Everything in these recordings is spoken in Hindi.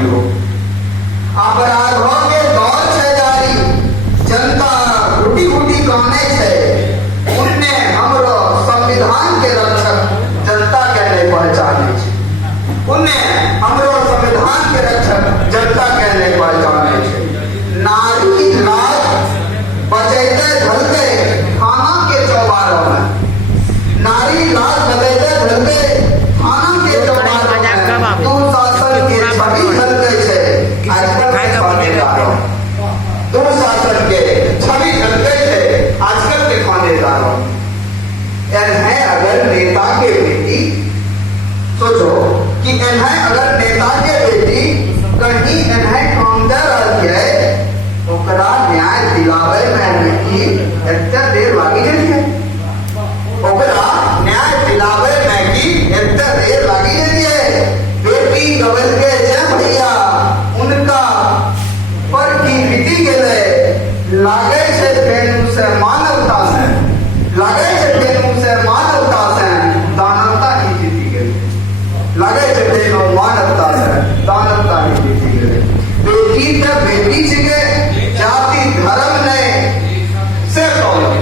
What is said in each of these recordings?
वाली हो। अपराधों के दौर छे जारी, जनता घुटी घुटी काने छे, उनने हमरो संविधान के रक्षक जनता के नहीं पहचाने छे। उनने हमरो संविधान के रक्षक जनता के नहीं पहचाने छे। नारी लाज बचैते ढलते थाना के चौबारों में, नारी लाज बचैते ढलते थाना के चौबारों में दुशासन के छवि ढलते छे। आजकल के खानेदारों, दुशासन के छवि ढलते छे आजकल के खानेदारों। इन्हें अगर नेता के बेटी, सोचो कि इन्हें अगर नेता के बेटी कहीं इन्हें कामदार है, ओकरा न्याय दिलावे में की इतना देर लागी है। ओकरा न्याय दिलावे में की इतना देर लागी है। बेटी गवल के जय भैया उनका पर की बीती गेले, लागे छे फेनु से मानवता से, लागे छे फेनु से मानवता से दानवता ही जीती गेले, लागे छे फेनु मानवता से दानवता ही जीती गेले। बेटी के बेटी छिके, जाति धर्म ने से कहो,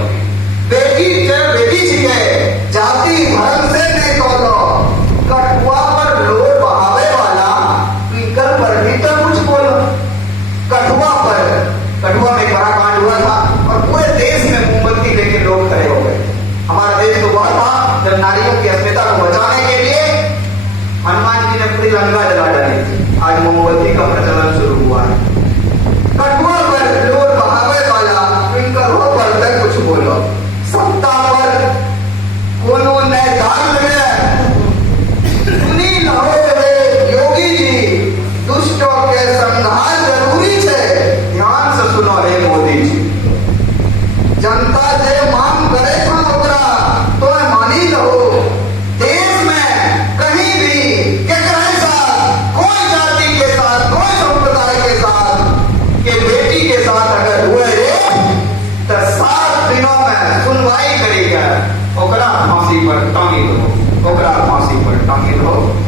बेटी के बेटी छिके, जाति धर्म से नहीं कहो। कठुआ पर लोर बहावे वाला ट्विंकल पर भी तो कुछ बोलो। कठुआ पर, कठुआ में बड़ा कांड हुआ था और पूरे देश में मोमबत्ती लेके लोग खड़े हो गए। हमारा देश तो बहुत था जब नारियों की अस्मिता को बचाने के लिए हनुमान जी ने पूरी लंका जला डाली। आज मोमबत्ती का प्रचलन शुरू हुआ है। कठुआ पर लोर बहावे वाला ट्विंकल हो पर तक कुछ बोलो। सत्ता पर कोनो ने दाग लगे, सुनी न हो रे योगी जी, दुष्टों के संहार जरूरी है, ध्यान से सुनो रे मोदी जी। जनता जे